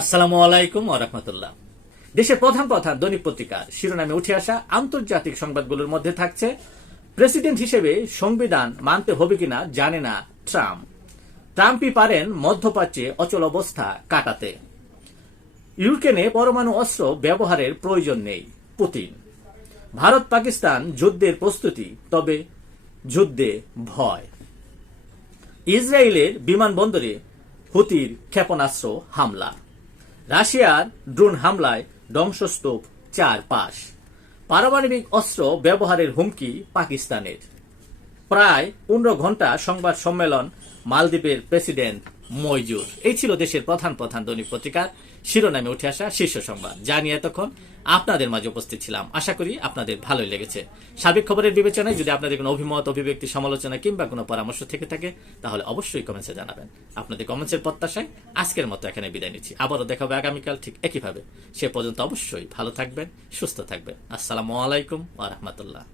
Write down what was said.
আসসালামু আলাইকুম ওয়া রাহমাতুল্লাহ। দেশের প্রধান প্রধান দৈনিক পত্রিকার শিরোনামে উঠে আসা আন্তর্জাতিক সংবাদগুলোর মধ্যে থাকছে, প্রেসিডেন্ট হিসেবে সংবিধান মানতে হবে কিনা জানে না ট্রাম্প। ট্রাম্পই পারেন মধ্যপ্রাচ্যে অচল অবস্থা কাটাতে। ইউক্রেনে পরমাণু অস্ত্র ব্যবহারের প্রয়োজন নেই পুতিন। ভারত পাকিস্তান যুদ্ধের প্রস্তুতি, তবে যুদ্ধে ভয়। ইসরায়েলের বিমানবন্দরে হুতির ক্ষেপণাস্ত্র হামলা। রাশিয়ার ড্রোন হামলায় ধ্বংসস্তূপ 4-5। পারমাণবিক অস্ত্র ব্যবহারের হুমকি পাকিস্তানের। প্রায় 15 ঘন্টা সংবাদ সম্মেলন মালদ্বীপের প্রেসিডেন্ট মইজুর। এই ছিল দেশের প্রধান প্রধান দৈনিক পত্রিকার শিরোনামে উঠে আসা শীর্ষ সংবাদ, যা নিয়ে এতক্ষণ আপনাদের মাঝে উপস্থিত ছিলাম। আশা করি আপনাদের ভালোই লেগেছে। সাবেক খবরের বিবেচনায় যদি আপনাদের কোনো অভিমত, অভিব্যক্তি, সমালোচনা কিংবা কোনো পরামর্শ থেকে থাকে তাহলে অবশ্যই কমেন্টসে জানাবেন। আপনাদের কমেন্টসের প্রত্যাশায় আজকের মতো এখানে বিদায় নিচ্ছি। আবারও দেখা হবে আগামীকাল ঠিক একইভাবে। সে পর্যন্ত অবশ্যই ভালো থাকবেন, সুস্থ থাকবেন। আসসালামু আলাইকুম ওয়া রাহমাতুল্লাহ।